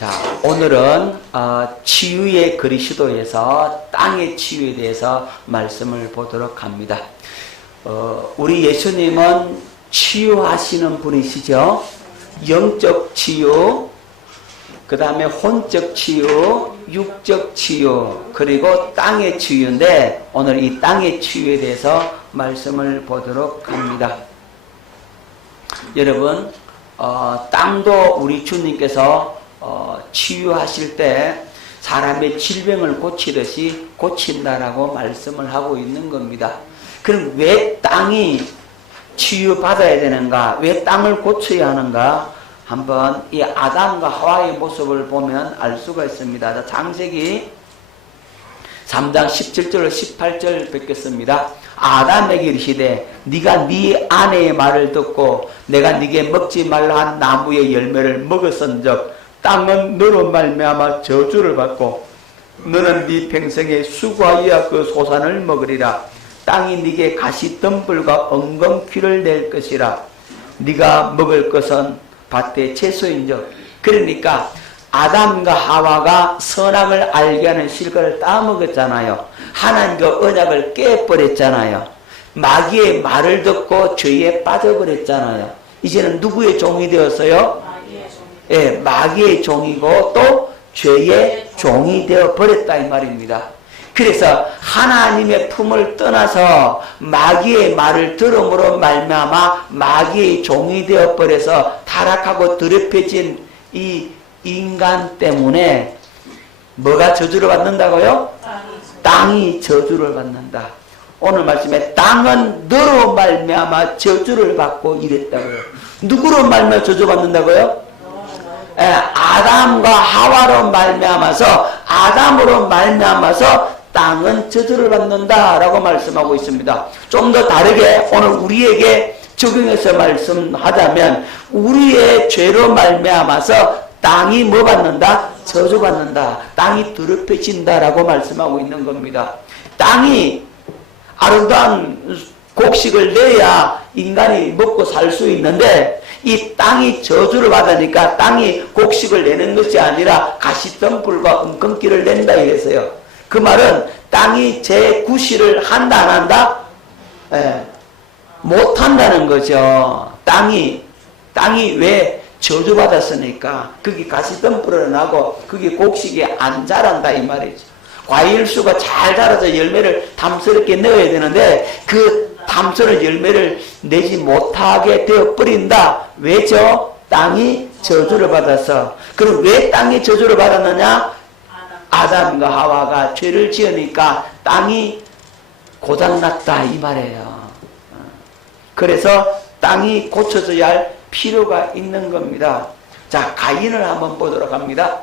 자, 오늘은 치유의 그리스도에서 땅의 치유에 대해서 말씀을 보도록 합니다. 우리 예수님은 치유하시는 분이시죠. 영적 치유, 그 다음에 혼적 치유, 육적 치유, 그리고 땅의 치유인데 오늘 이 땅의 치유에 대해서 말씀을 보도록 합니다. 여러분, 땅도 우리 주님께서 치유하실 때 사람의 질병을 고치듯이 고친다라고 말씀을 하고 있는 겁니다. 그럼 왜 땅이 치유받아야 되는가? 왜 땅을 고쳐야 하는가? 한번 이 아담과 하와의 모습을 보면 알 수가 있습니다. 자, 창세기 3장 17절 18절 뵙겠습니다. 아담에게 이르시되 네가 네 아내의 말을 듣고 내가 네게 먹지 말라 한 나무의 열매를 먹었은즉 땅은 너로 말미암아 저주를 받고 너는 네 평생에 수고하여 그 소산을 먹으리라. 땅이 네게 가시덤불과 엉겅퀴를 낼 것이라. 네가 먹을 것은 밭의 채소인즉. 그러니까 아담과 하와가 선악을 알게 하는 실과를 따먹었잖아요. 하나님과 언약을 깨버렸잖아요. 마귀의 말을 듣고 죄에 빠져버렸잖아요. 이제는 누구의 종이 되었어요? 예, 마귀의 종이고 또 죄의 종이 되어 버렸다 이 말입니다. 그래서 하나님의 품을 떠나서 마귀의 말을 들음으로 말미암아 마귀의 종이 되어 버려서 타락하고 더럽혀진 이 인간 때문에 뭐가 저주를 받는다고요? 땅이 저주를 받는다. 오늘 말씀에 땅은 너로 말미암아 저주를 받고 이랬다고요. 누구로 말미암아 저주 받는다고요? 아담과 하와로 말미암아서 아담으로 말미암아서 땅은 저주를 받는다라고 말씀하고 있습니다. 좀 더 다르게 오늘 우리에게 적용해서 말씀하자면 우리의 죄로 말미암아서 땅이 뭐 받는다? 저주 받는다. 땅이 더럽혀진다라고 말씀하고 있는 겁니다. 땅이 아름다운 곡식을 내야 인간이 먹고 살 수 있는데 이 땅이 저주를 받으니까 땅이 곡식을 내는 것이 아니라 가시덤불과 엉겅퀴를 낸다 이랬어요. 그 말은 땅이 제9시를 한다 안 한다? 못한다는 거죠. 땅이 왜 저주받았으니까 거기 가시덤불을 나고 거기 곡식이 안 자란다 이 말이죠. 과일수가 잘 자라서 열매를 탐스럽게 넣어야 되는데 그 탐스러운 열매를 내지 못하게 되어버린다. 왜죠? 땅이 저주를 받아서. 그럼 왜 땅이 저주를 받았느냐? 아담과 하와가 죄를 지으니까 땅이 고장났다 이 말이에요. 그래서 땅이 고쳐져야 할 필요가 있는 겁니다. 자, 가인을 한번 보도록 합니다.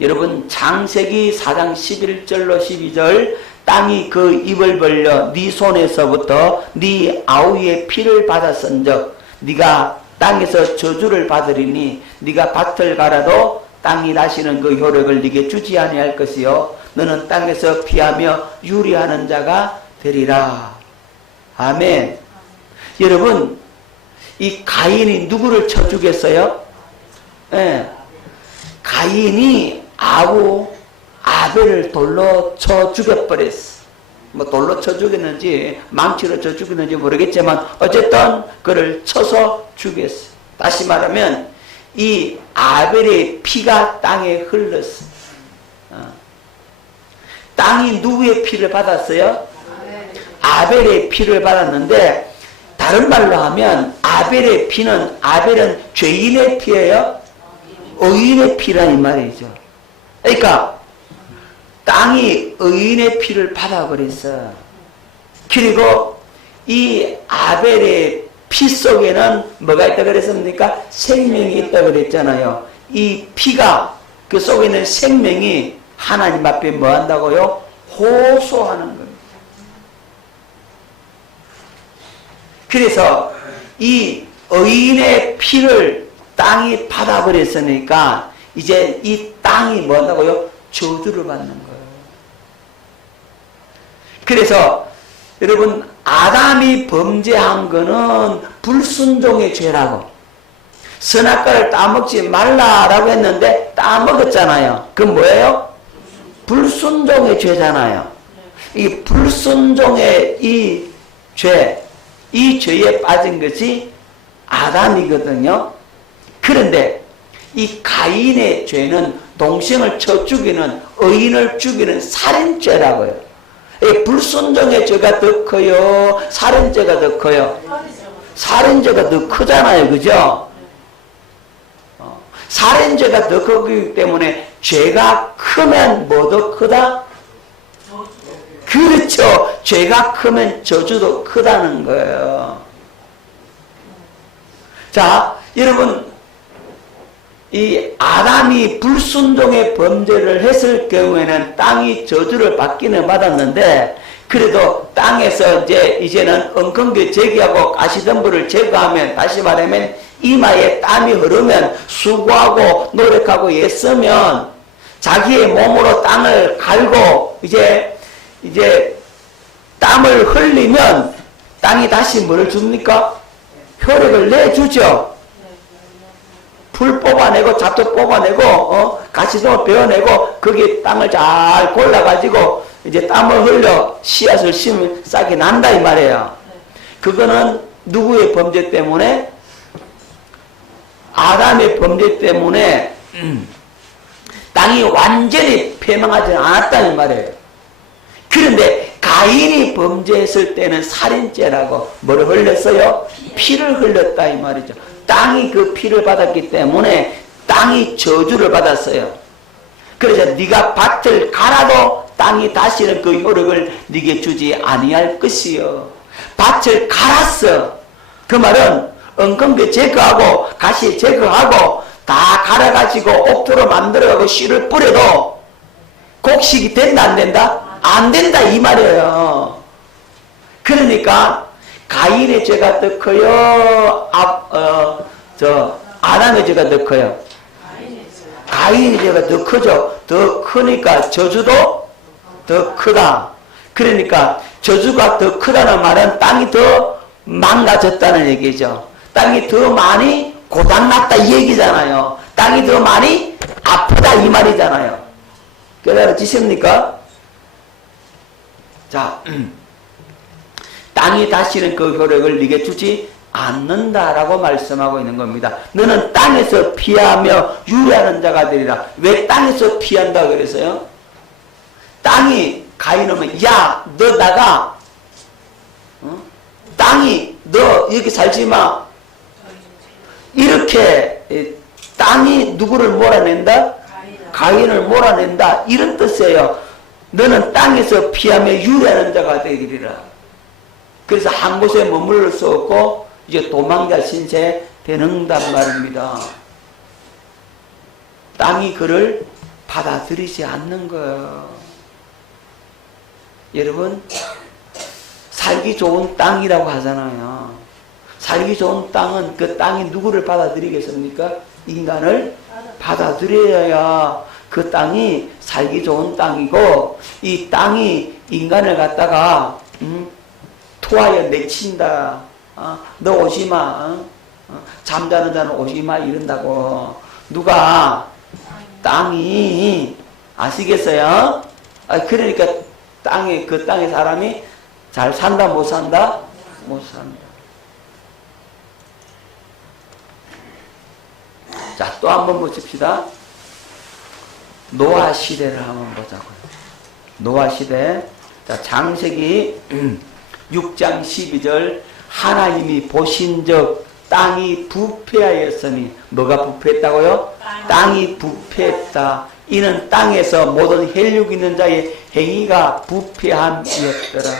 여러분 창세기 4장 11절로 12절 땅이 그 입을 벌려 네 손에서부터 네 아우의 피를 받았은즉 네가 땅에서 저주를 받으리니 네가 밭을 갈아도 땅이 나시는 그 효력을 네게 주지 아니할 것이요 너는 땅에서 피하며 유리하는 자가 되리라. 아멘. 여러분 이 가인이 누구를 쳐 죽였어요? 가인이 아벨을 돌로 쳐 죽여버렸어. 뭐 돌로 쳐 죽였는지 망치로 쳐 죽였는지 모르겠지만 어쨌든 그를 쳐서 죽였어. 다시 말하면 이 아벨의 피가 땅에 흘렀어. 땅이 누구의 피를 받았어요? 아벨의 피를 받았는데 다른 말로 하면 아벨은 죄인의 피예요? 의인의 피라는 말이죠. 그러니까 땅이 의인의 피를 받아버렸어. 그리고 이 아벨의 피 속에는 뭐가 있다 그랬습니까? 생명이 있다 그랬잖아요. 이 피가 그 속에 있는 생명이 하나님 앞에 뭐 한다고요? 호소하는 겁니다. 그래서 이 의인의 피를 땅이 받아버렸으니까 이제 이 땅이 뭐 한다고요? 저주를 받는 거예요. 그래서 여러분 아담이 범죄한 거는 불순종의 죄라고 선악과를 따먹지 말라라고 했는데 따먹었잖아요. 그건 뭐예요? 불순종의 죄잖아요. 이 불순종의 이 죄에 빠진 것이 아담이거든요. 그런데 이 가인의 죄는 동생을 쳐 죽이는, 의인을 죽이는 살인죄라고요. 불순종의 죄가 더 커요? 살인죄가 더 커요? 살인죄가 더 크잖아요. 그죠? 살인죄가 더 크기 때문에 죄가 크면 뭐도 크다? 그렇죠. 죄가 크면 저주도 크다는 거예요. 자, 여러분, 이 아담이 불순종의 범죄를 했을 경우에는 땅이 저주를 받기는 받았는데, 그래도 땅에서 이제는 엉겅퀴 제기하고 가시덤불을 제거하면, 다시 말하면 이마에 땀이 흐르면, 수고하고 노력하고 애쓰면 자기의 몸으로 땅을 갈고 이제 땀을 흘리면 땅이 다시 뭘 줍니까? 효력을 내주죠. 풀 뽑아내고 잡초 뽑아내고 가시덤을 베어내고 거기에 땅을 잘 골라가지고 이제 땀을 흘려 씨앗을 심으면 싹이 난다 이 말이에요. 그거는 누구의 범죄 때문에? 아담의 범죄 때문에 땅이 완전히 폐망하지 않았다는 말이에요. 그런데 가인이 범죄했을 때는 살인죄라고 뭐를 흘렸어요? 피를 흘렸다 이 말이죠. 땅이 그 피를 받았기 때문에 땅이 저주를 받았어요. 그래서 네가 밭을 갈아도 땅이 다시는 그 효력을 네게 주지 아니할 것이요. 밭을 갈았어. 그 말은 엉겅퀴 제거하고 가시 제거하고 다 갈아가지고 옥토로 만들어가고 씨를 뿌려도 곡식이 된다 안 된다? 안 된다 이 말이에요. 그러니까 가인의 죄가 더 커요? 아담의 죄가 더 커요? 가인의 죄가 더 크죠. 더 크니까 저주도 더 크다. 그러니까 저주가 더 크다는 말은 땅이 더 망가졌다는 얘기죠. 땅이 더 많이 고장났다 이 얘기잖아요. 땅이 더 많이 아프다 이 말이잖아요. 깨달아지십니까? 자, 땅이 다시는 그 효력을 네게 주지 않는다라고 말씀하고 있는 겁니다. 너는 땅에서 피하며 유래하는 자가 되리라. 왜 땅에서 피한다 그랬어요? 땅이 가인하면 야, 너 나가. 땅이 너 여기 살지 마. 이렇게 땅이 누구를 몰아낸다? 가인을 몰아낸다. 이런 뜻이에요. 너는 땅에서 피하며 유래하는 자가 되리라. 그래서 한 곳에 머물러 수 없고 이제 도망자 신세 되는단 말입니다. 땅이 그를 받아들이지 않는 거예요. 여러분, 살기 좋은 땅이라고 하잖아요. 살기 좋은 땅은 그 땅이 누구를 받아들이겠습니까? 인간을 받아들여야 그 땅이 살기 좋은 땅이고, 이 땅이 인간을 갖다가 토하여 내친다. 너 오지마. 잠자는 자는 오지마 이런다고. 누가? 땅이 아시겠어요? 그러니까 그 땅의 사람이 잘 산다 못 산다? 못 산다. 자, 또 한번 보십시다. 노아 시대를 한번 보자고요. 노아 시대. 자, 창세기 6장 12절. 하나님이 보신 적 땅이 부패하였으니, 뭐가 부패했다고요? 땅이 부패했다. 이는 땅에서 모든 혈육 있는 자의 행위가 부패함이었더라.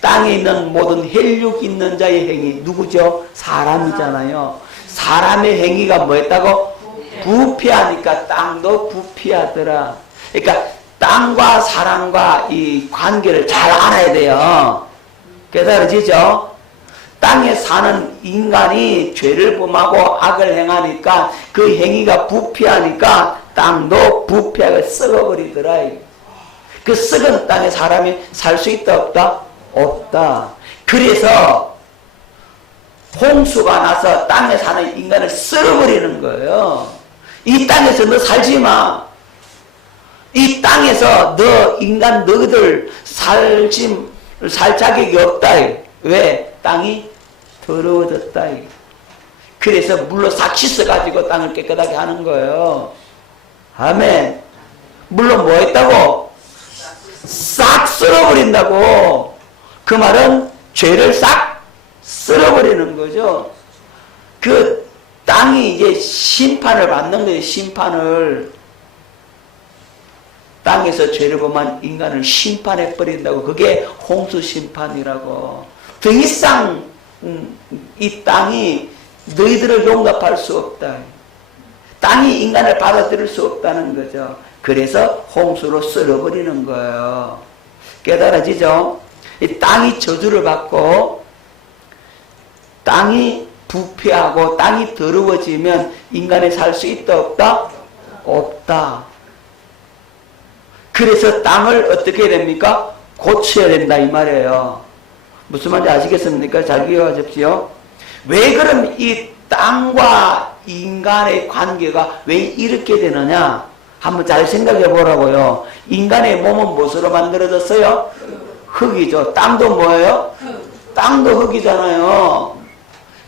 땅에 있는 모든 혈육 있는 자의 행위, 누구죠? 사람이잖아요. 사람의 행위가 뭐였다고? 부패하니까 땅도 부패하더라. 그러니까 땅과 사람과 이 관계를 잘 알아야 돼요. 깨달아지죠? 땅에 사는 인간이 죄를 범하고 악을 행하니까 그 행위가 부패하니까 땅도 부패하게 썩어버리더라. 그 썩은 땅에 사람이 살 수 있다 없다? 없다. 그래서 홍수가 나서 땅에 사는 인간을 쓸어버리는 거예요. 이 땅에서 너 살지 마. 이 땅에서 너 인간 너희들 살 자격이 없다. 왜? 땅이 더러워졌다. 그래서 물로 싹 씻어가지고 땅을 깨끗하게 하는 거예요. 아멘. 물로 뭐 했다고? 싹 쓸어버린다고. 그 말은 죄를 싹 쓸어버리는 거죠. 그 땅이 이제 심판을 받는 거예요. 심판을. 땅에서 죄를 범한 인간을 심판해 버린다고. 그게 홍수 심판이라고. 더 이상 이 땅이 너희들을 용납할 수 없다. 땅이 인간을 받아들일 수 없다는 거죠. 그래서 홍수로 쓸어버리는 거예요. 깨달아지죠? 이 땅이 저주를 받고 땅이 부패하고 땅이 더러워지면 인간이 살 수 있다 없다? 없다. 그래서 땅을 어떻게 해야 됩니까? 고쳐야 된다 이 말이에요. 무슨 말인지 아시겠습니까? 잘 기억하십시오. 왜 그럼 이 땅과 인간의 관계가 왜 이렇게 되느냐? 한번 잘 생각해 보라고요. 인간의 몸은 무엇으로 만들어졌어요? 흙이죠. 땅도 뭐예요? 땅도 흙이잖아요.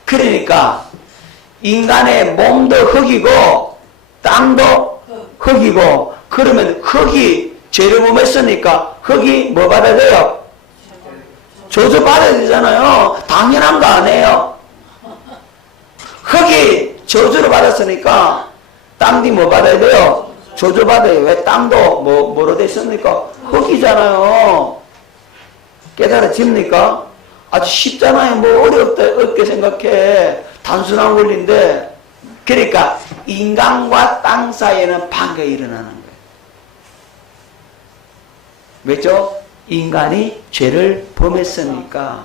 그러니까 인간의 몸도 흙이고 땅도 흙이고, 그러면 흙이 죄를 범했으니까 흙이 뭐 받아야 돼요? 저주 받아야 되잖아요. 당연한 거 아니에요? 흙이 저주를 받았으니까 땅이 뭐 받아야 돼요? 저주 받아요. 왜? 땅도 뭐로 됐습니까? 흙이잖아요. 깨달아집니까? 아주 쉽잖아요. 뭐 어렵게 생각해. 단순한 원리인데. 그러니까 인간과 땅 사이에는 반가 일어나는 거예요. 왜죠? 인간이 죄를 범했으니까,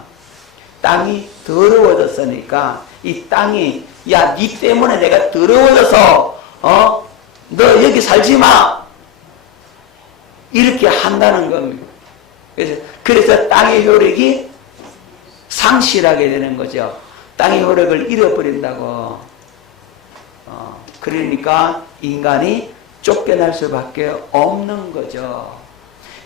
땅이 더러워졌으니까, 이 땅이 야, 니 때문에 내가 더러워져서 너 여기 살지 마 이렇게 한다는 겁니다. 그래서 땅의 효력이 상실하게 되는 거죠. 땅의 효력을 잃어버린다고. 그러니까 인간이 쫓겨날 수밖에 없는 거죠.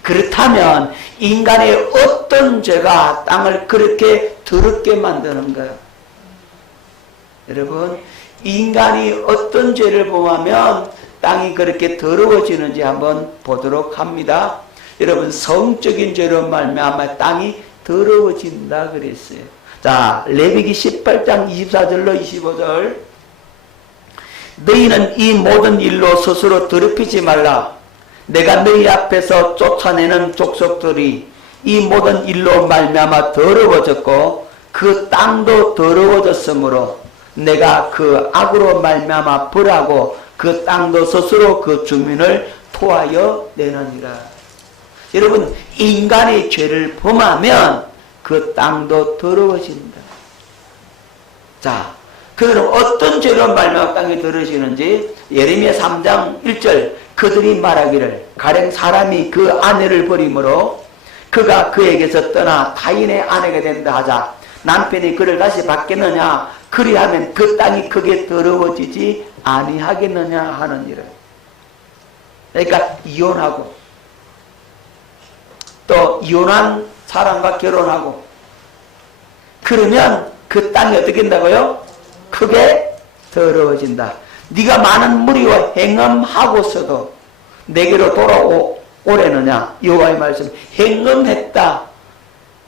그렇다면 인간의 어떤 죄가 땅을 그렇게 더럽게 만드는 거예요? 여러분, 인간이 어떤 죄를 범하면 땅이 그렇게 더러워지는지 한번 보도록 합니다. 여러분, 성적인 죄로 말미암아 땅이 더러워진다 그랬어요. 자, 레위기 18장 24절로 25절. 너희는 이 모든 일로 스스로 더럽히지 말라. 내가 너희 앞에서 쫓아내는 족속들이 이 모든 일로 말미암아 더러워졌고 그 땅도 더러워졌으므로 내가 그 악으로 말미암아 벌하고 그 땅도 스스로 그 주민을 토하여 내느니라. 여러분, 인간의 죄를 범하면 그 땅도 더러워진다. 자, 그럼 어떤 죄로 말미암아 땅이 더러워지는지 예레미야 3장 1절. 그들이 말하기를 가령 사람이 그 아내를 버림으로 그가 그에게서 떠나 타인의 아내가 된다 하자 남편이 그를 다시 받겠느냐? 그리하면 그 땅이 크게 더러워지지 아니하겠느냐 하느니라. 그러니까 이혼하고 또 이혼한 사람과 결혼하고 그러면 그 땅이 어떻게 된다고요? 크게 더러워진다. 네가 많은 무리와 행음하고서도 내게로 돌아오려느냐? 여호와의 말씀. 행음했다.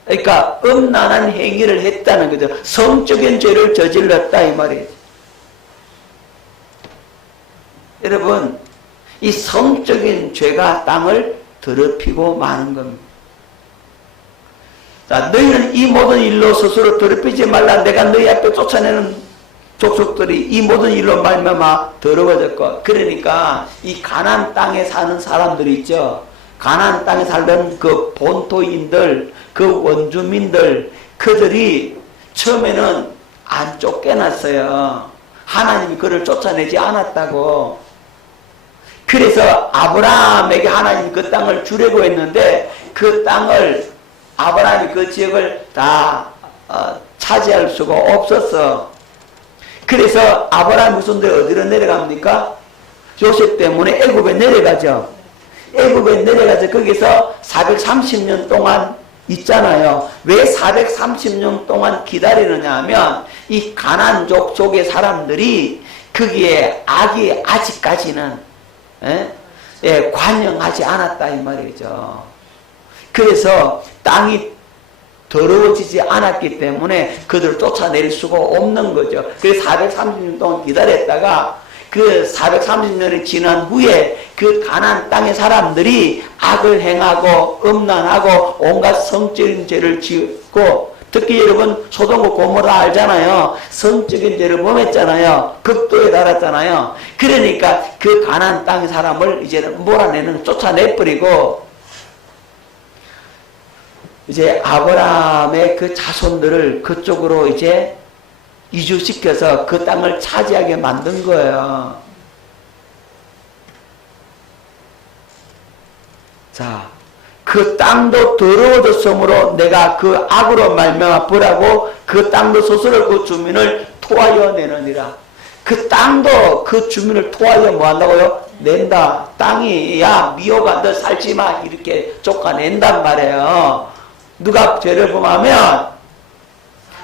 그러니까 음란한 행위를 했다는 거죠. 성적인 죄를 저질렀다 이 말이에요. 여러분, 이 성적인 죄가 땅을 더럽히고 마는 겁니다. 자, 너희는 이 모든 일로 스스로 더럽히지 말라. 내가 너희 앞에 쫓아내는 족속들이 이 모든 일로 말미암아 더러워졌고, 그러니까 이 가나안 땅에 사는 사람들이 있죠. 가나안 땅에 살던 그 본토인들, 그 원주민들, 그들이 처음에는 안 쫓겨났어요. 하나님이 그를 쫓아내지 않았다고. 그래서 아브라함에게 하나님이 그 땅을 주려고 했는데 그 땅을 아브라함이 그 지역을 다 차지할 수가 없었어. 그래서 아브라함 후손들이 어디로 내려갑니까? 요셉 때문에 애굽에 내려가죠. 애굽에 내려가서 거기서 430년 동안 있잖아요. 왜 430년 동안 기다리느냐 하면 이 가나안족 쪽의 사람들이 거기에 악이 아직까지는 관영하지 않았다 이 말이죠. 그래서 땅이 더러워지지 않았기 때문에 그들을 쫓아낼 수가 없는 거죠. 그래서 430년 동안 기다렸다가 그 430년이 지난 후에 그 가나안 땅의 사람들이 악을 행하고 음란하고 온갖 성적인 죄를 짓고, 특히 여러분 소돔과 고모라 알잖아요. 성적인 죄를 범했잖아요. 극도에 달았잖아요. 그러니까 그 가나안 땅의 사람을 이제는 몰아내는, 쫓아내버리고 이제 아브라함의 그 자손들을 그쪽으로 이제 이주시켜서 그 땅을 차지하게 만든 거예요. 자, 그 땅도 더러워졌으므로 내가 그 악으로 말미암아 벌하고 그 땅도 스스로 그 주민을 토하여 내느니라. 그 땅도 그 주민을 토하여 뭐 한다고요? 낸다. 땅이 야 미호가 너 살지마 이렇게 쫓아낸단 말이에요. 누가 죄를 범하면,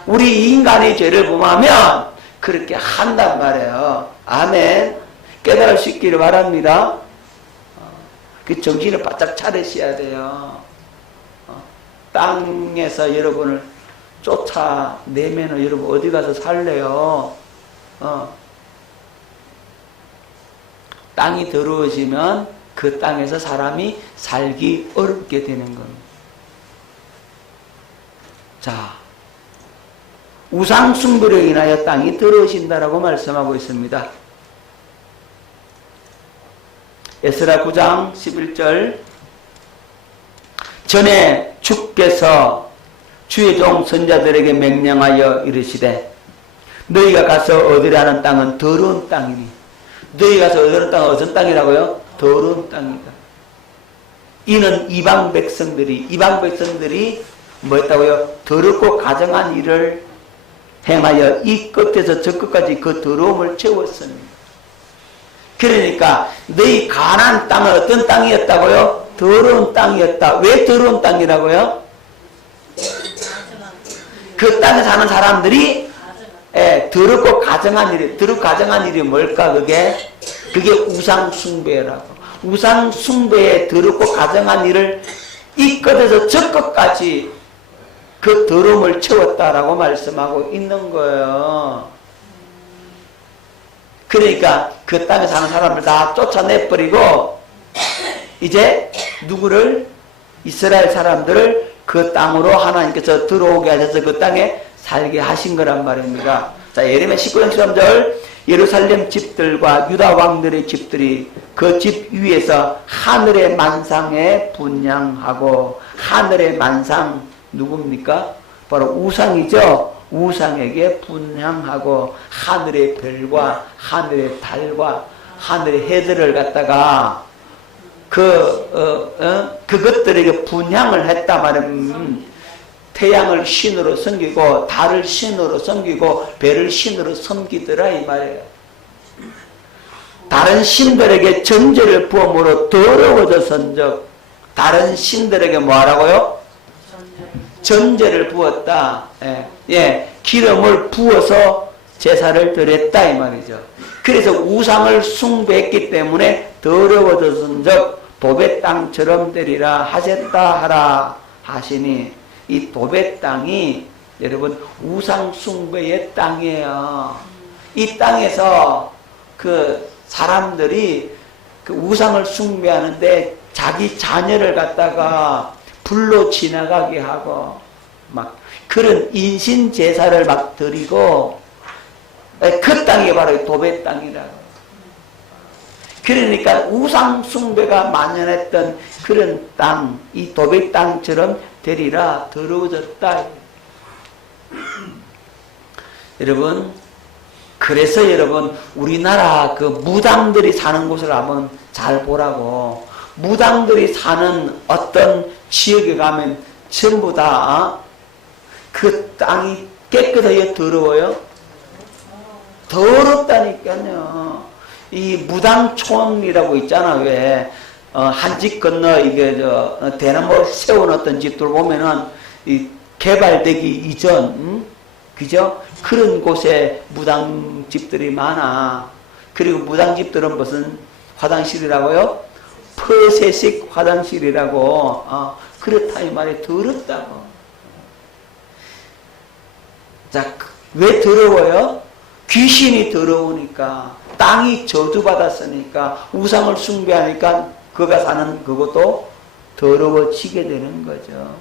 우리 인간이 죄를 범하면 그렇게 한단 말이에요. 아멘. 깨달을 수 있기를 바랍니다. 그 정신을 바짝 차리셔야 돼요. 땅에서 여러분을 쫓아내면 여러분 어디 가서 살래요? 땅이 더러워지면 그 땅에서 사람이 살기 어렵게 되는 겁니다. 자, 우상 숭배로 인하여 땅이 더러워진다라고 말씀하고 있습니다. 에스라 9장 11절, 전에 주께서 주의 종 선자들에게 명령하여 이르시되 너희가 가서 얻으라는 땅은 더러운 땅이니. 너희가 가서 얻으라는 땅은 어떤 땅이라고요? 더러운 땅이다. 이는 이방 백성들이 뭐 했다고요? 더럽고 가증한 일을 행하여 이 끝에서 저 끝까지 그 더러움을 채웠습니다. 그러니까 너희 가나안 땅은 어떤 땅이었다고요? 더러운 땅이었다. 왜 더러운 땅이라고요? 그 땅에 사는 사람들이 더럽고 가증한 일이 뭘까? 그게 우상 숭배라고. 우상 숭배의 더럽고 가증한 일을 이 끝에서 저 끝까지 그 더러움을 채웠다라고 말씀하고 있는 거예요. 그러니까 그 땅에 사는 사람을 다 쫓아내버리고 이제 누구를? 이스라엘 사람들을 그 땅으로 하나님께서 들어오게 하셔서 그 땅에 살게 하신 거란 말입니다. 자, 예레미야 19장 13절, 예루살렘 집들과 유다 왕들의 집들이 그 집 위에서 하늘의 만상에 분향하고, 하늘의 만상 누굽니까? 바로 우상이죠. 우상에게 분향하고 하늘의 별과 하늘의 달과 하늘의 해들을 갖다가 그것들에게 분향을 했다 말하면 태양을 신으로 섬기고 달을 신으로 섬기고 별을 신으로 섬기더라 이 말이에요. 다른 신들에게 정죄를 부음으로 더러워져선적 다른 신들에게 뭐 하라고요? 전제를 부었다. 기름을 부어서 제사를 드렸다 이 말이죠. 그래서 우상을 숭배했기 때문에 더러워졌은즉 도배 땅처럼 되리라 하셨다 하라 하시니, 이 도배 땅이 여러분 우상 숭배의 땅이에요. 이 땅에서 그 사람들이 그 우상을 숭배하는데 자기 자녀를 갖다가 불로 지나가게 하고 막 그런 인신 제사를 막 드리고, 그 땅이 바로 도배 땅이라고. 그러니까 우상 숭배가 만연했던 그런 땅, 이 도배 땅처럼 되리라 더러워졌다. 여러분, 그래서 여러분 우리나라 그 무당들이 사는 곳을 한번 잘 보라고. 무당들이 사는 어떤 지역에 가면 전부 다 그 땅이 깨끗해요? 더러워요? 더럽다니까요. 이 무당촌이라고 있잖아. 왜 한 집 건너 이게 대나무 세워놨던 집들 보면은 이 개발되기 이전, 그죠? 그런 곳에 무당집들이 많아. 그리고 무당집들은 무슨 화장실이라고요? 폐쇄식 화장실이라고. 그렇다 이 말이 더럽다고. 자, 왜 더러워요? 귀신이 더러우니까, 땅이 저주받았으니까, 우상을 숭배하니까 그가 사는 그것도 더러워지게 되는 거죠.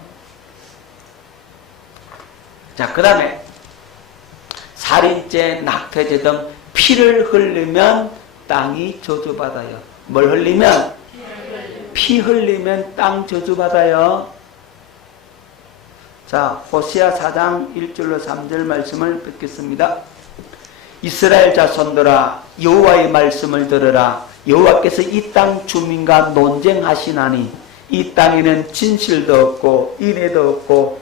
자, 그 다음에 살인죄, 낙태죄 등 피를 흘리면 땅이 저주받아요. 뭘 흘리면? 피 흘리면 땅 저주받아요. 자, 호세아 4장 1절로 3절 말씀을 뵙겠습니다. 이스라엘 자손들아, 여호와의 말씀을 들으라. 여호와께서 이 땅 주민과 논쟁하시나니 이 땅에는 진실도 없고 인애도 없고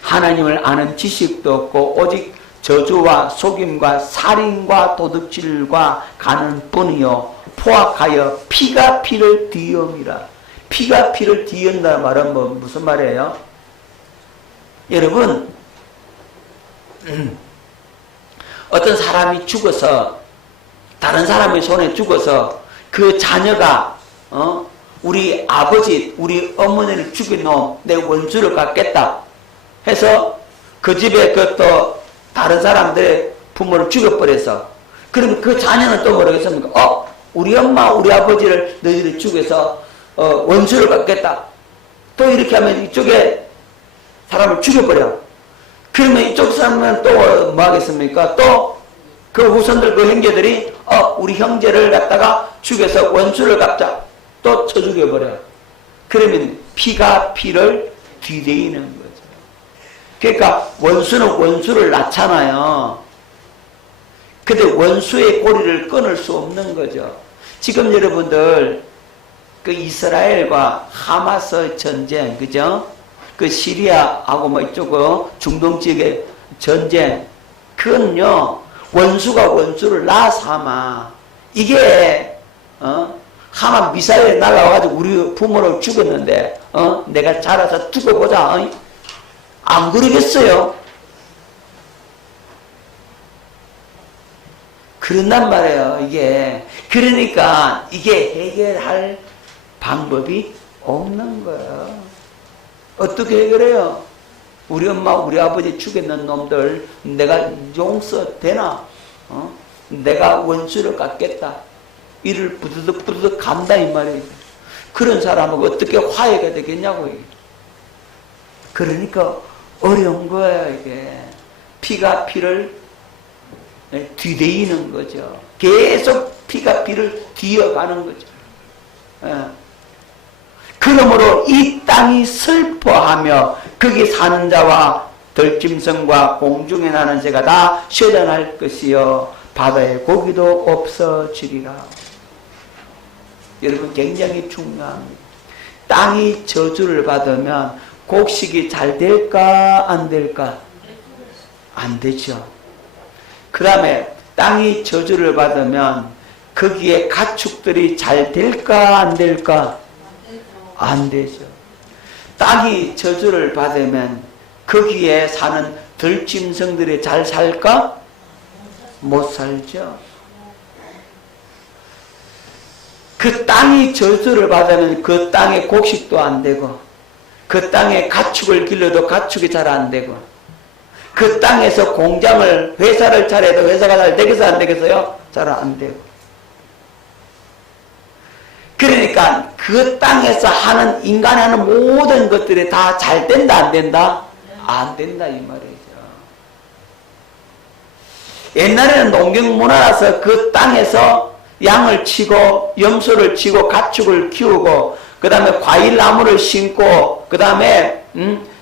하나님을 아는 지식도 없고 오직 저주와 속임과 살인과 도둑질과 가는 뿐이요 포악하여 피가 피를 뒤엄이라. 피가 피를 뒤흔다는 말은 무슨 말이에요? 여러분, 어떤 사람이 죽어서 다른 사람의 손에 죽어서 그 자녀가 우리 아버지, 우리 어머니를 죽인 놈 내 원수를 갚겠다 해서 그 집에 그 또 다른 사람들의 부모를 죽여버려서 그럼 그 자녀는 또 모르겠습니까? 우리 엄마, 우리 아버지를 너희들이 죽여서 원수를 갚겠다. 또 이렇게 하면 이쪽에 사람을 죽여버려. 그러면 이쪽 사람은 또 뭐 하겠습니까? 또 그 후손들, 그 형제들이 우리 형제를 갖다가 죽여서 원수를 갚자. 또 쳐 죽여버려. 그러면 피가 피를 뒤대이는 거죠. 그러니까 원수는 원수를 낳잖아요. 근데 원수의 고리를 끊을 수 없는 거죠. 지금 여러분들 그 이스라엘과 하마스 전쟁, 그죠? 그 시리아하고 뭐 이쪽 중동 지역의 전쟁, 그건요 원수가 원수를 낳아삼아. 이게 하마 미사일에 날아와가지고 우리 부모를 죽였는데 내가 자라서 죽어보자. 안 그러겠어요? 그런단 말이에요. 이게 그러니까 이게 해결할 방법이 없는 거예요. 어떻게 해결해요? 우리 엄마, 우리 아버지 죽였는 놈들 내가 용서되나? 내가 원수를 갚겠다. 이를 부드득 간다 이 말이에요. 그런 사람하고 어떻게 화해가 되겠냐고. 그러니까 어려운 거예요. 이게 피가 피를 뒤대이는 거죠. 계속 피가 피를 뒤어가는 거죠. 그러므로 이 땅이 슬퍼하며 거기 사는 자와 들짐승과 공중에 나는 새가 다 쇠잔할 것이요 바다의 고기도 없어지리라. 여러분 굉장히 중요합니다. 땅이 저주를 받으면 곡식이 잘 될까 안 될까? 안 되죠. 그 다음에 땅이 저주를 받으면 거기에 가축들이 잘 될까 안 될까? 안 되죠. 땅이 저주를 받으면 거기에 사는 들짐승들이 잘 살까? 못 살죠. 그 땅이 저주를 받으면 그 땅에 곡식도 안 되고 그 땅에 가축을 길러도 가축이 잘 안 되고 그 땅에서 공장을 회사를 차려도 회사가 잘 되겠어 안 되겠어요? 잘 안 되고. 그러니까 그 땅에서 하는 인간이 하는 모든 것들이 다 잘 된다 안 된다? 안 된다 이 말이죠. 옛날에는 농경 문화라서 그 땅에서 양을 치고 염소를 치고 가축을 키우고 그 다음에 과일나무를 심고 그 다음에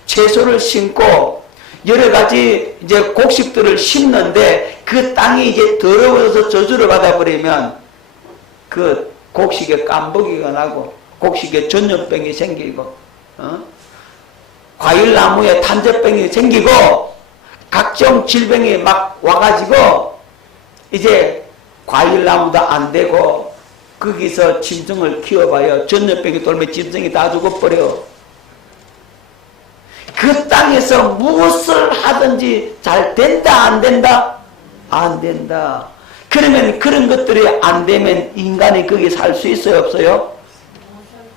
채소를 심고 여러 가지 이제 곡식들을 심는데 그 땅이 이제 더러워져서 저주를 받아버리면 그 곡식에 깜벅이가 나고 곡식에 전염병이 생기고 과일나무에 탄저병이 생기고 각종 질병이 막 와가지고 이제 과일나무도 안 되고 거기서 짐승을 키워봐요. 전염병이 돌면 짐승이 다 죽어버려. 그 땅에서 무엇을 하든지 잘 된다 안 된다? 안 된다. 그러면 그런 것들이 안 되면 인간이 거기 살 수 있어요 없어요?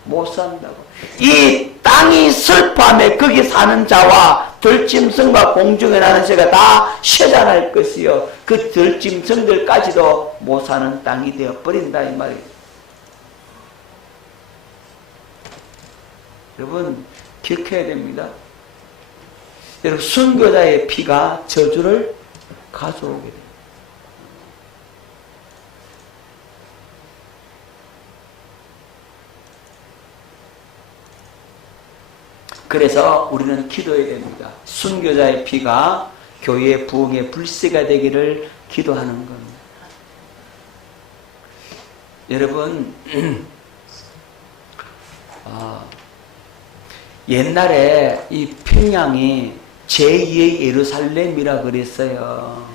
못 산다고. 이 땅이 슬퍼하며 거기 사는 자와 들짐승과 공중에 나는 새가 다 쇠잔할 것이요 그 들짐승들까지도 못 사는 땅이 되어버린다 이 말이에요. 여러분 기억해야 됩니다. 여러분 순교자의 피가 저주를 가져오게 됩니다. 그래서 우리는 기도해야 됩니다. 순교자의 피가 교회의 부흥의 불씨가 되기를 기도하는 겁니다. 여러분 옛날에 이 평양이 제2의 예루살렘이라 그랬어요.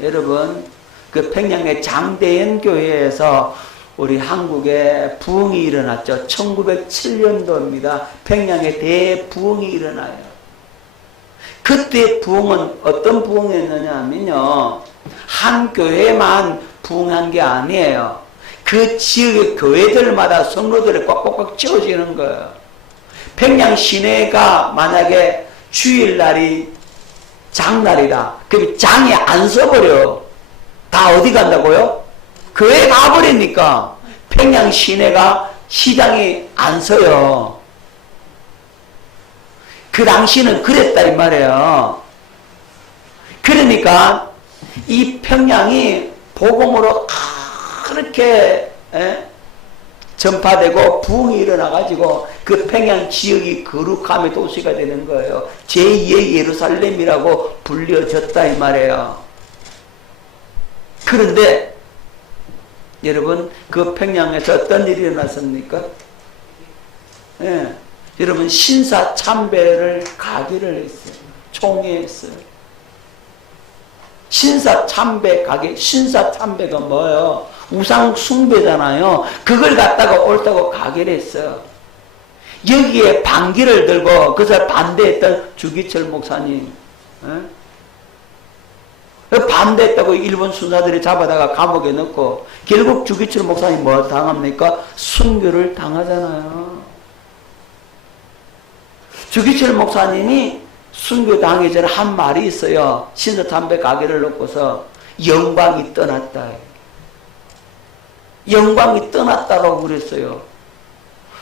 여러분 그 평양의 장대현 교회에서 우리 한국에 부흥이 일어났죠. 1907년도입니다. 평양에 대부흥이 일어나요. 그때 부흥은 어떤 부흥이었느냐 하면요. 한 교회만 부흥한 게 아니에요. 그 지역의 교회들마다 성로들이 꽉꽉꽉 채워지는 거예요. 평양 시내가 만약에 주일날이 장날이다. 그럼 장이 안 서버려. 다 어디 간다고요? 교회 가버리니까 평양 시내가 시장이 안 서요. 그 당시는 그랬다 이 말이에요. 그러니까 이 평양이 복음으로 그렇게 전파되고 부흥이 일어나가지고 그 평양 지역이 거룩함의 도시가 되는 거예요. 제2의 예루살렘이라고 불려졌다 이 말이에요. 그런데 여러분 그 평양에서 어떤 일이 일어났습니까? 여러분 신사참배를 가기를 했어요. 총회했어요. 신사참배 가기. 신사참배가 뭐예요? 우상 숭배잖아요. 그걸 갖다가 옳다고 가기를 했어요. 여기에 반기를 들고 그것을 반대했던 주기철 목사님. 반대했다고 일본 순사들이 잡아다가 감옥에 넣고 결국 주기철 목사님 뭐 당합니까? 순교를 당하잖아요. 주기철 목사님이 순교 당하기 전에 한 말이 있어요. 신사참배 가게를 놓고서 영광이 떠났다. 영광이 떠났다고 그랬어요.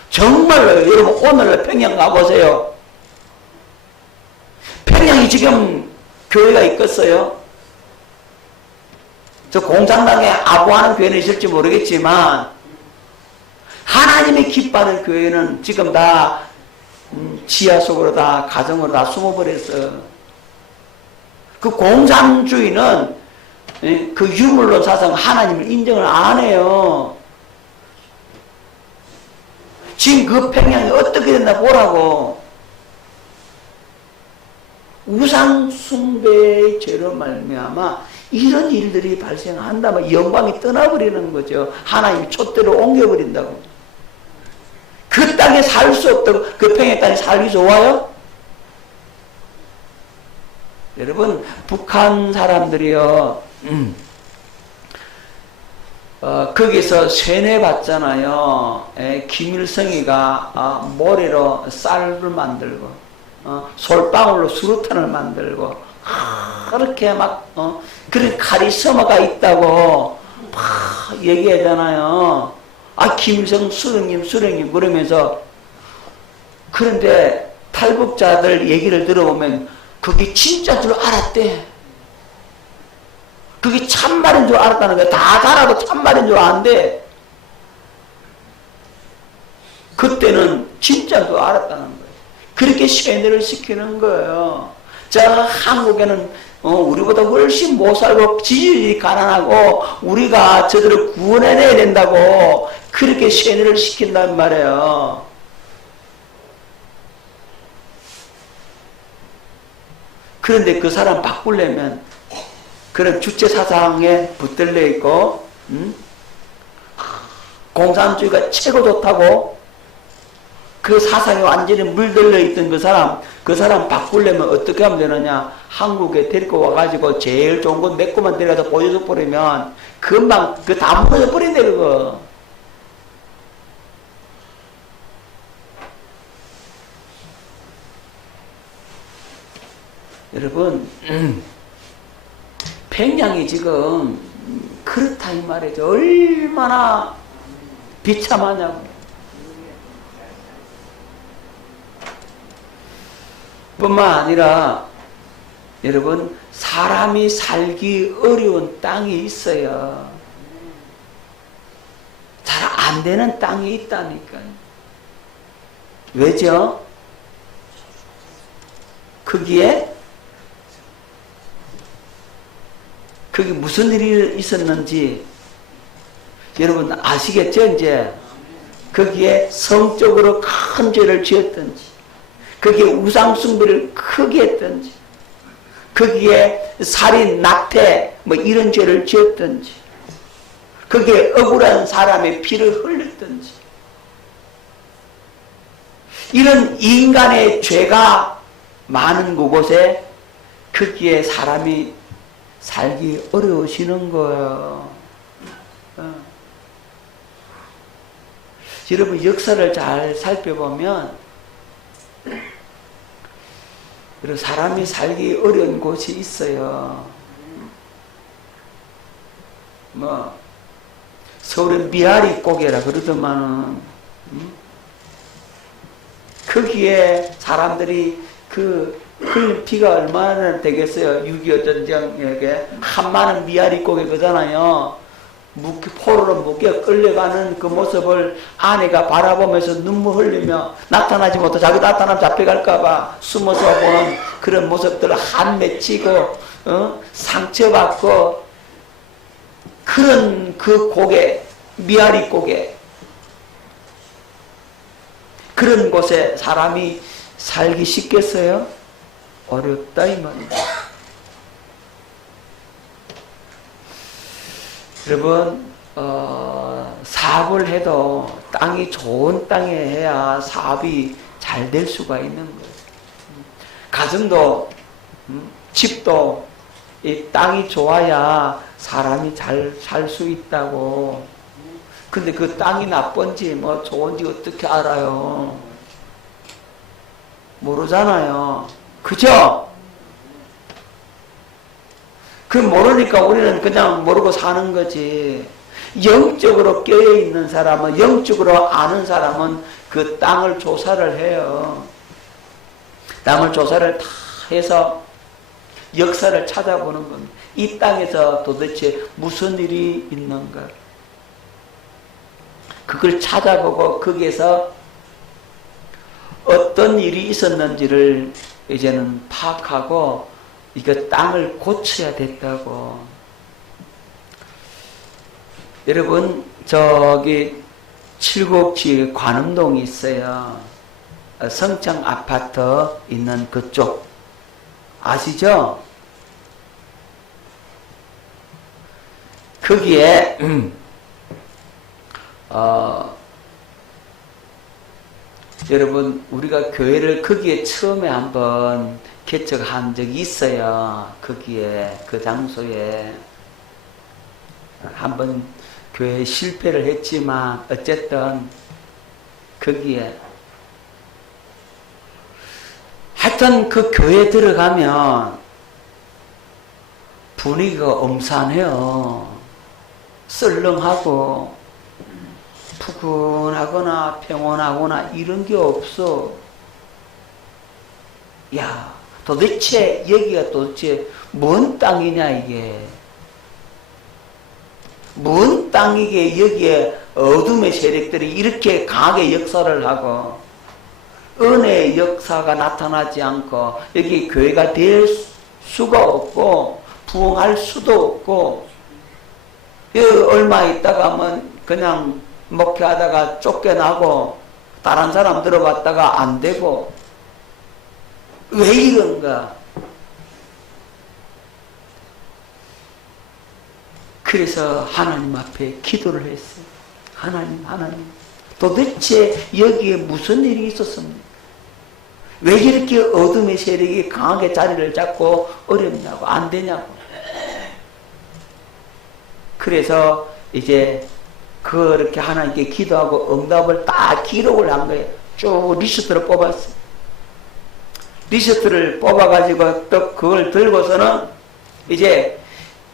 정말로요. 여러분 오늘 평양 가보세요. 평양이 지금 교회가 있겠어요? 저 공산당에 아부하는 교회는 있을지 모르겠지만 하나님이 기뻐하는 교회는 지금 다 지하 속으로 다 가정으로 다 숨어버렸어요. 그 공산주의는 그 유물론 사상 하나님을 인정을 안 해요. 지금 그 평양이 어떻게 됐나 보라고. 우상 숭배의 죄로 말미암아 이런 일들이 발생한다면 영광이 떠나버리는 거죠. 하나님 촛대로 옮겨버린다고. 그 땅에 살 수 없다고. 그 평양 땅에 살기 좋아요? 여러분 북한 사람들이요 거기서 세뇌 받잖아요. 김일성이가 모래로 쌀을 만들고 솔방울로 수류탄을 만들고 그렇게 막 그런 카리스마가 있다고 막 얘기하잖아요. 김일성 수령님 그러면서. 그런데 탈북자들 얘기를 들어보면 그게 진짜 줄 알았대. 그게 참말인 줄 알았다는 거야. 다 달아도 참말인 줄 아는데 그때는 진짜인 줄 알았다는 거예요. 그렇게 세뇌를 시키는 거예요. 자, 한국에는 우리보다 훨씬 못 살고 지질이 가난하고 우리가 저들을 구원해내야 된다고 그렇게 세뇌를 시킨단 말이에요. 그런데 그 사람 바꾸려면 그런 주체 사상에 붙들려 있고, 공산주의가 최고 좋다고 그 사상에 완전히 물들려 있던 그 사람 바꾸려면 어떻게 하면 되느냐? 한국에 데리고 와가지고 제일 좋은 건 몇 곳만 데려가서 보여줘 버리면 금방 그 다 무너져 버린대, 그거. 여러분, 평양이 지금 그렇다 이 말이죠. 얼마나 비참하냐고. 뿐만 아니라 여러분, 사람이 살기 어려운 땅이 있어요. 잘 안 되는 땅이 있다니까요. 왜죠? 거기에 무슨 일이 있었는지 여러분 아시겠죠? 이제 거기에 성적으로 큰 죄를 지었든지, 거기에 우상숭배를 크게 했든지, 거기에 살인, 낙태 뭐 이런 죄를 지었든지, 거기에 억울한 사람의 피를 흘렸든지, 이런 인간의 죄가 많은 그곳에 거기에 사람이 살기 어려우시는 거예요. 여러분, 역사를 잘 살펴보면 사람이 살기 어려운 곳이 있어요. 뭐 서울의 미아리고개라 그러더만은 거기에 사람들이 흘린 피가 얼마나 되겠어요? 6.25 전쟁에 한많은 미아리고개 거잖아요. 포로로 묶여 끌려가는 그 모습을 아내가 바라보면서 눈물 흘리며 나타나지 못해 자기 나타나면 잡혀갈까봐 숨어서 보는 그런 모습들을 한 맺히고 상처받고, 그런 그 고개, 미아리 고개, 그런 곳에 사람이 살기 쉽겠어요? 어렵다 이 말이에요. 여러분, 사업을 해도 땅이 좋은 땅에 해야 사업이 잘 될 수가 있는 거예요. 가정도, 집도 이 땅이 좋아야 사람이 잘 살 수 있다고. 근데 그 땅이 나쁜지 뭐 좋은지 어떻게 알아요? 모르잖아요. 그죠? 그 모르니까 우리는 그냥 모르고 사는 거지. 영적으로 껴있는 사람은, 영적으로 아는 사람은 그 땅을 조사를 해요. 땅을 조사를 다 해서 역사를 찾아보는 겁니다. 이 땅에서 도대체 무슨 일이 있는가? 그걸 찾아보고 거기에서 어떤 일이 있었는지를 이제는 파악하고 이거 땅을 고쳐야 됐다고. 여러분, 저기 칠곡지 관음동이 있어요. 성창 아파트 있는 그쪽 아시죠? 거기에 여러분, 우리가 교회를 거기에 처음에 한번 개척한 적이 있어요. 거기에, 그 장소에. 한번 교회 실패를 했지만, 어쨌든, 거기에. 하여튼 그 교회에 들어가면 분위기가 엄산해요. 썰렁하고, 푸근하거나 평온하거나 이런 게 없어. 야, 도대체 여기가 도대체 뭔 땅이냐 이게. 뭔 땅이게 여기에 어둠의 세력들이 이렇게 강하게 역사를 하고 은혜의 역사가 나타나지 않고 여기 교회가 될 수가 없고 부흥할 수도 없고, 여기 얼마 있다가 하면 그냥 목회하다가 쫓겨나고 다른 사람 들어갔다가 안 되고. 왜 이런가? 그래서 하나님 앞에 기도를 했어요. 하나님, 도대체 여기에 무슨 일이 있었습니까? 왜 이렇게 어둠의 세력이 강하게 자리를 잡고 어렵냐고, 안 되냐고. 그래서 이제 그렇게 하나님께 기도하고 응답을 다 기록을 한 거예요. 쭉 리스트를 뽑았어요. 리스트를 뽑아가지고 또 그걸 들고서는 이제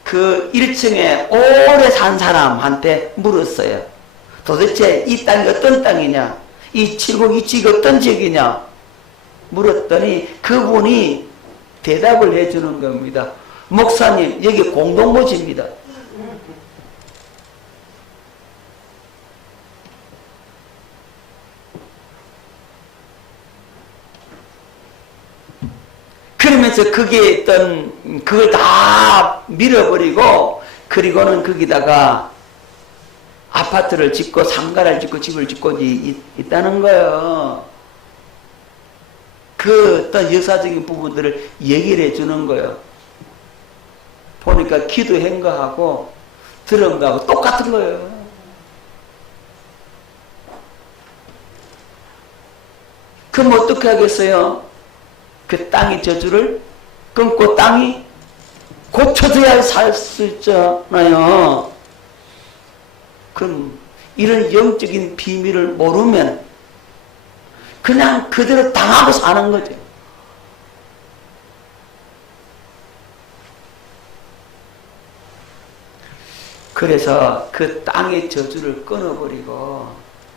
그 1층에 오래 산 사람한테 물었어요. 도대체 이 땅이 어떤 땅이냐? 이 칠곡 이 지역이 어떤 지역이냐? 물었더니 그분이 대답을 해주는 겁니다. 목사님, 여기 공동모지입니다. 그러면서 거기에 있던 그걸 다 밀어버리고 그리고는 거기다가 아파트를 짓고 상가를 짓고 집을 짓고 있다는 거예요. 그 어떤 역사적인 부분들을 얘기를 해주는 거예요. 보니까 기도한 거하고 들은 거하고 똑같은 거예요. 그럼 어떻게 하겠어요? 그 땅의 저주를 끊고 땅이 고쳐져야 살 수 있잖아요. 그럼 이런 영적인 비밀을 모르면 그냥 그대로 당하고 사는 거죠. 그래서 그 땅의 저주를 끊어버리고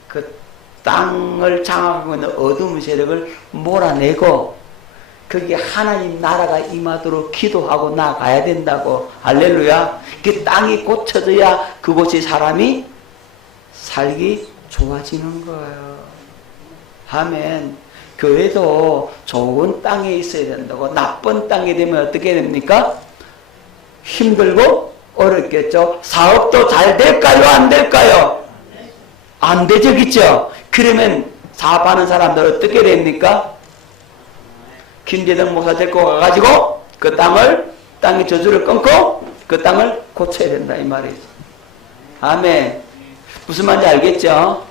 그 땅을 장악하고 있는 어둠의 세력을 몰아내고 거기에 하나님 나라가 임하도록 기도하고 나가야 된다고. 할렐루야. 그 땅이 고쳐져야 그곳에 사람이 살기 좋아지는 거예요. 아멘. 교회도 좋은 땅에 있어야 된다고. 나쁜 땅에 되면 어떻게 됩니까? 힘들고 어렵겠죠. 사업도 잘 될까요? 안 될까요? 안 되죠. 그렇죠? 그러면 사업하는 사람들 어떻게 됩니까? 김재동 목사 데리고 가가지고 그 땅의 저주를 끊고 그 땅을 고쳐야 된다 이 말이죠. 아멘. 무슨 말인지 알겠죠?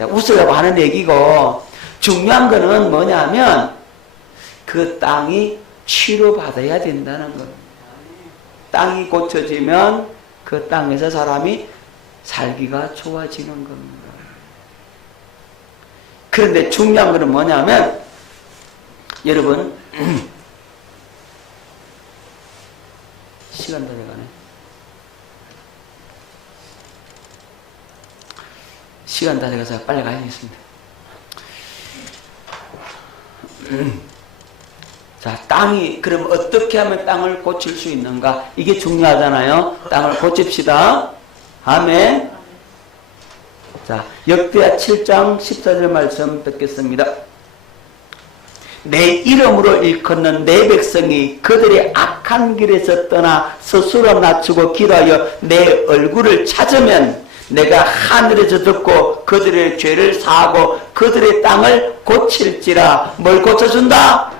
웃으려고 하는 얘기고 중요한 거는 뭐냐면 그 땅이 치료받아야 된다는 겁니다. 땅이 고쳐지면 그 땅에서 사람이 살기가 좋아지는 겁니다. 그런데 중요한 거는 뭐냐면 여러분 시간 다 돼가네. 시간 다 돼가서 빨리 가야겠습니다. 자, 땅이 그럼 어떻게 하면 땅을 고칠 수 있는가? 이게 중요하잖아요. 땅을 고칩시다. 아멘. 자, 역대하 7장 14절 말씀 듣겠습니다. 내 이름으로 일컫는 내 백성이 그들의 악한 길에서 떠나 스스로 낮추고 기도하여 내 얼굴을 찾으면 내가 하늘에서 듣고 그들의 죄를 사하고 그들의 땅을 고칠지라. 뭘 고쳐준다?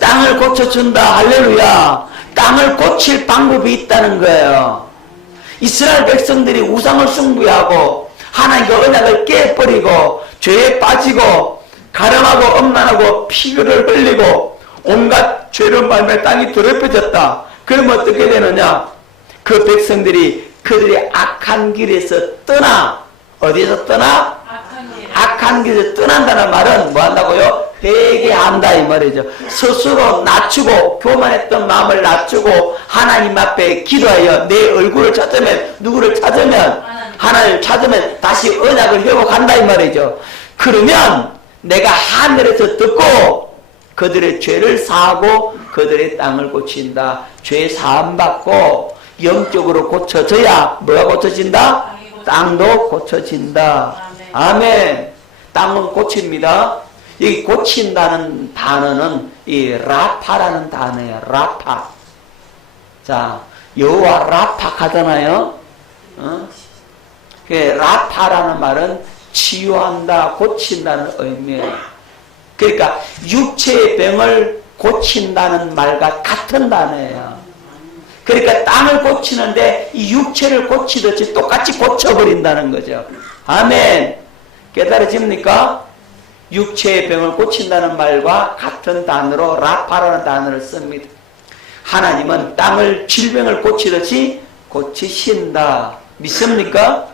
땅을 고쳐준다. 할렐루야. 땅을 고칠 방법이 있다는 거예요. 이스라엘 백성들이 우상을 숭배하고 하나님과 언약을 깨버리고 죄에 빠지고 가련하고 엄난하고 피를 흘리고 온갖 죄를 말며 땅이 더럽혀졌다. 그러면 어떻게 되느냐? 그 백성들이 그들의 악한 길에서 떠나. 어디에서 떠나? 악한 길에서 떠난다는 말은 뭐 한다고요? 회개한다 이 말이죠. 스스로 낮추고 교만했던 마음을 낮추고 하나님 앞에 기도하여 내 얼굴을 찾으면 누구를 찾으면 하나님을 찾으면 다시 언약을 회복한다 이 말이죠. 그러면 내가 하늘에서 듣고 그들의 죄를 사하고 그들의 땅을 고친다. 죄 사함받고 영적으로 고쳐져야 뭐가 고쳐진다? 땅도 고쳐진다. 아멘. 땅은 고칩니다. 여기 고친다는 단어는 이 라파라는 단어예요. 라파. 자, 여호와 라파 하잖아요. 라파라는 말은 치유한다, 고친다는 의미예요. 그러니까 육체의 병을 고친다는 말과 같은 단어예요. 그러니까 땅을 고치는데 이 육체를 고치듯이 똑같이 고쳐버린다는 거죠. 아멘. 깨달아집니까? 육체의 병을 고친다는 말과 같은 단어로 라파라는 단어를 씁니다. 하나님은 땅을 질병을 고치듯이 고치신다. 믿습니까?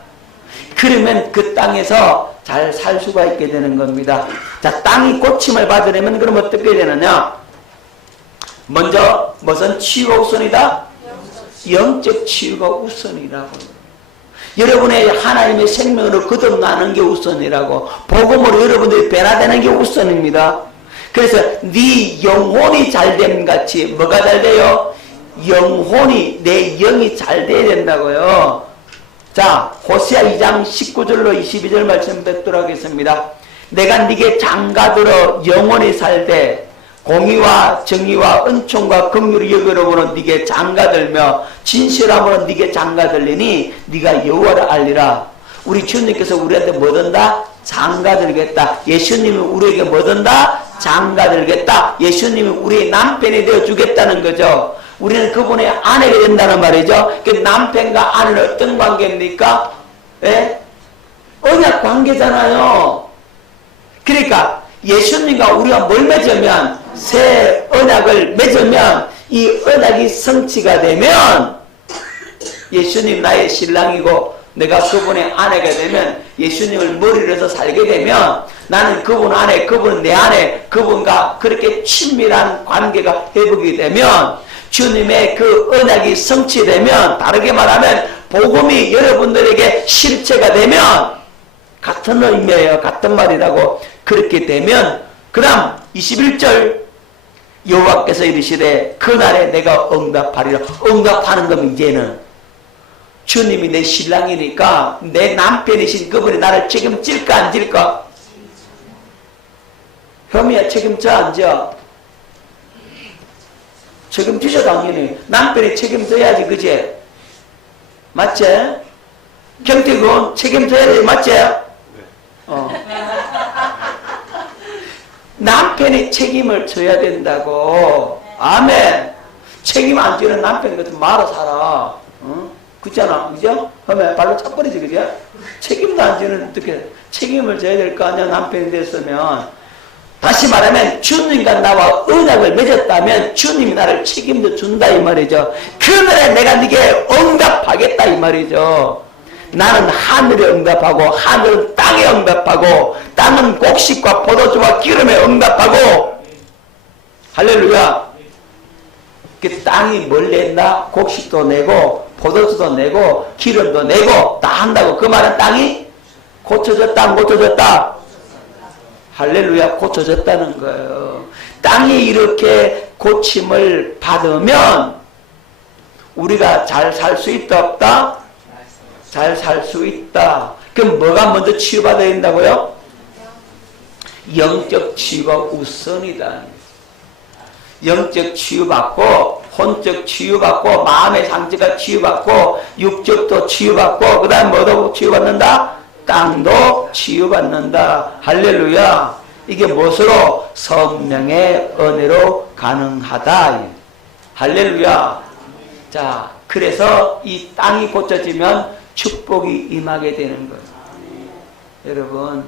그러면 그 땅에서 잘 살 수가 있게 되는 겁니다. 자, 땅이 고침을 받으려면 그럼 어떻게 되느냐? 먼저 무슨 치유가 우선이다? 영적 치유가 우선이라고. 여러분의 하나님의 생명으로 거듭나는 게 우선이라고. 복음으로 여러분들이 변화되는 게 우선입니다. 그래서 네 영혼이 잘됨 같이 뭐가 잘 돼요? 영혼이, 내 영이 잘 돼야 된다고요. 자, 호세아 2장 19절로 22절 말씀 뵙도록 하겠습니다. 내가 네게 장가들어 영원히 살되 공의와 정의와 은총과 긍휼을 여겨로고는 네게 장가들며 진실함으로 네게 장가들리니 네가 여호와를 알리라. 우리 주님께서 우리한테 뭐 든다? 장가들겠다. 예수님이 우리에게 뭐 든다? 장가들겠다. 예수님이 우리의 남편이 되어주겠다는 거죠. 우리는 그분의 아내가 된다는 말이죠. 그 남편과 아내는 어떤 관계입니까? 예? 언약 관계잖아요. 그러니까 예수님과 우리가 뭘 맺으면, 새 언약을 맺으면 이 언약이 성취가 되면 예수님 나의 신랑이고 내가 그분의 아내가 되면 예수님을 머리로 해서 살게 되면 나는 그분 안에, 그분은 내 안에, 그분과 그렇게 친밀한 관계가 회복이 되면 주님의 그 언약이 성취되면, 다르게 말하면 복음이 여러분들에게 실체가 되면, 같은 의미예요. 같은 말이라고. 그렇게 되면 그 다음 21절 여호와께서 이르시되 그날에 내가 응답하리라. 응답하는 건 이제는 주님이 내 신랑이니까 내 남편이신 그분이 나를 책임질까 안 질까? 혐의야 책임져 안 져? 책임지죠 당연히. 남편이 책임져야지 그제? 맞지? 경태군 책임져야지 맞지? 남편이 책임을 져야 된다고. 아멘. 책임 안 지는 남편 같은 말아 살아. 그렇잖아. 그죠? 그러면 발로 차버리지, 그죠? 책임도 안 지는 어떻게 책임을 져야 될 거 아니야, 남편이 됐으면. 다시 말하면 주님과 나와 언약을 맺었다면 주님이 나를 책임져 준다 이 말이죠. 그날에 내가 네게 응답하겠다 이 말이죠. 나는 하늘에 응답하고 하늘은 땅에 응답하고 땅은 곡식과 포도주와 기름에 응답하고. 할렐루야. 그 땅이 뭘 낸다? 곡식도 내고 포도주도 내고 기름도 내고 다 한다고. 그 말은 땅이 고쳐졌다 안 고쳐졌다? 할렐루야. 고쳐졌다는 거예요. 땅이 이렇게 고침을 받으면 우리가 잘 살 수 있다 없다? 잘 살 수 있다. 그럼 뭐가 먼저 치유받아야 된다고요? 영적 치유가 우선이다. 영적 치유받고 혼적 치유받고 마음의 상처가 치유받고 육적도 치유받고 그 다음 뭐도 치유받는다? 땅도 치유받는다. 할렐루야. 이게 무엇으로? 성령의 은혜로 가능하다. 할렐루야. 자, 그래서 이 땅이 고쳐지면 축복이 임하게 되는 거예요. 여러분,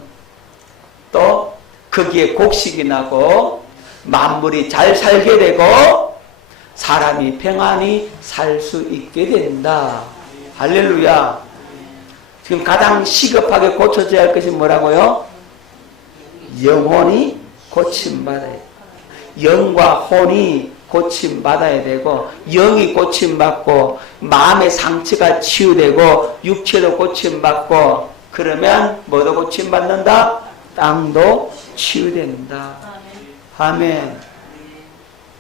또 거기에 곡식이 나고 만물이 잘 살게 되고 사람이 평안히 살 수 있게 된다. 할렐루야. 지금 가장 시급하게 고쳐져야 할 것이 뭐라고요? 영혼이 고침받아야 돼. 영과 혼이 고침받아야 되고 영이 고침받고 마음의 상처가 치유되고 육체도 고침받고 그러면 뭐도 고침받는다? 땅도 치유된다. 아멘.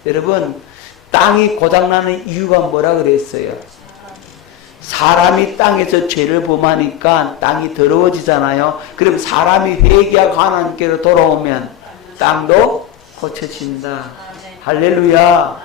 여러분, 땅이 고장나는 이유가 뭐라 그랬어요? 사람이 땅에서 죄를 범하니까 땅이 더러워지잖아요. 그럼 사람이 회개하고 하나님께로 돌아오면 땅도 고쳐진다. 할렐루야.